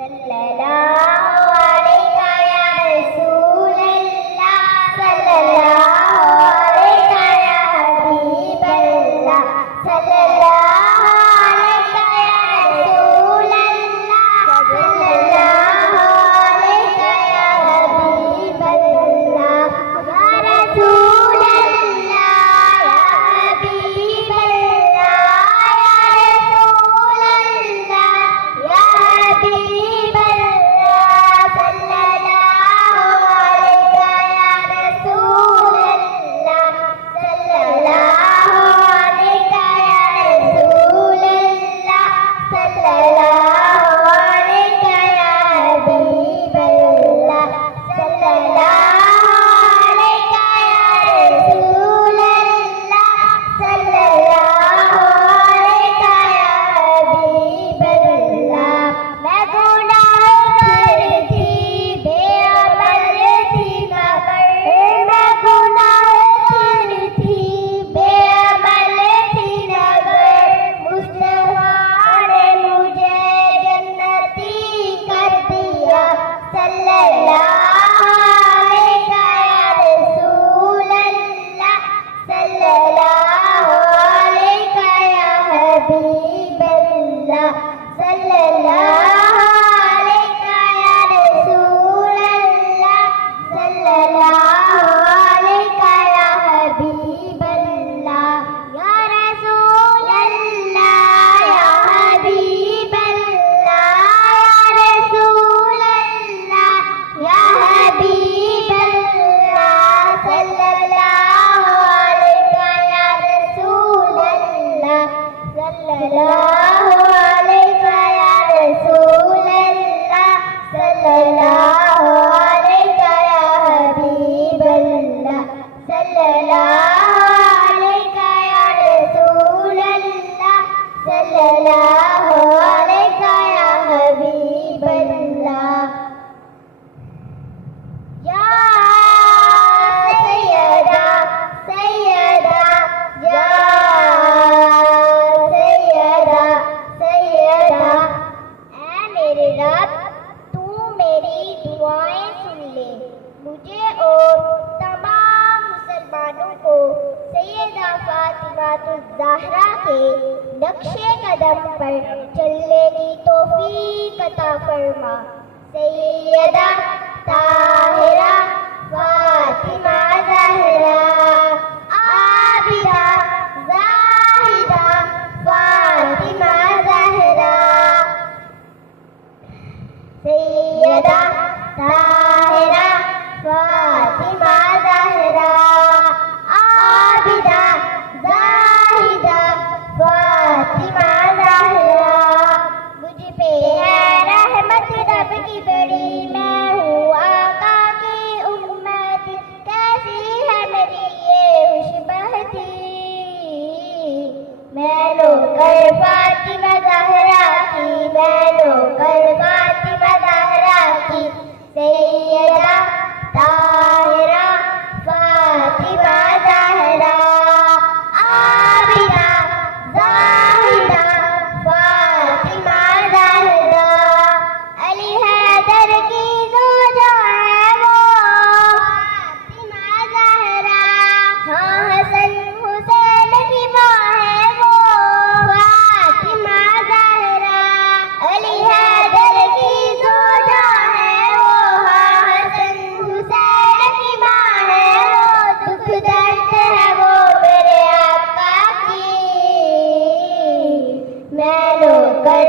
सल्लल्लाहु अलैका या रसूल अल्लाह, सल्लल्लाहु अलैका या हबीब अल्लाह, सल्लल्लाहु अलैका या रसूल अल्लाह, सल्लल्लाहु अलैका या हबीब अल्लाह, या रसूल अल्लाह, या हबीब अल्लाह, या रसूल अल्लाह, या हबीब अल्लाह, सल्लल्लाहु अलैका या रसूल अल्लाह, सल्लल्लाहु अलैका या रसूल अल्लाह, सल्लल्लाहु अलैका या हबीब अल्लाह, सल्लल्लाहु अलैका या रसूल अल्लाह, सल्लल्लाहु अलैका या हबीब अल्लाह। मैं गुनाहगार थी, बेअमल थी मगर, मैं गुनाहगार थी, बेअमल थी मगर, मुस्तफा ने मुझे जन्नती कर दिया, सल्लल्लाहु अलैका या रसूल अल्लाह, सल्लल्लाहु अलैका या हबीब अल्लाह, सल्लल्लाहु अलैका या रसूल अल्लाह, सल्लल्लाहु अलैका या हबीब अल्लाह, या रसूल अल्लाह, या हबीब अल्लाह, या रसूल अल्लाह, या हबीब अल्लाह, सल्लल्लाहु अलैका या रसूल अल्लाह, सल्लल्लाहु अलैका या रसूल अल्लाह, सल्लल्लाहु अलैका या हबीब अल्लाह, सल्लल्लाहु अलैका या रसूल अल्लाह, सल्लल्लाहु अलैका या हबीब अल्लाह। या सैयदा सैयदा, या सैयदा सैयदा, ऐ मेरे रब, तू मेरी दुआएं सुन ले, मुझे और तमाम मुसलमानों को सैयदा फातिमा-तुज़-ज़हरा के नक्शे कदम पर चलने की तौफीक अता फरमा। सैयदा ताहिरा फातिमा ज़हरा, आबिदा ज़ाहिदा फातिमा ज़हरा, सैयदा ताहिरा फातिमा ज़हरा, आबिदा ज़ाहिदा फातिमा ज़हरा। मुझ पे है रहमत रब की बड़ी, मैं हूँ आका की उम्मत, कैसी है मेरी ये खुशबहती, मैं नौकर फातिमा ज़हरा की, मैं नौकर फातिमा ज़हरा की, सैयदा ताहिरा फातिमा ज़हरा, आबिदा ज़ाहिदा फातिमा ज़हरा। अली हैदर की ज़ौजा है वो फातिमा ज़हरा, हाँ हसन हुसैन की माँ है वो फातिमा ज़हरा। अली हैदर की ज़ौजा है वो, हाँ हसन हुसैन की माँ है वो, दुख दर्द है वो मेरे आका की, मैं नौकर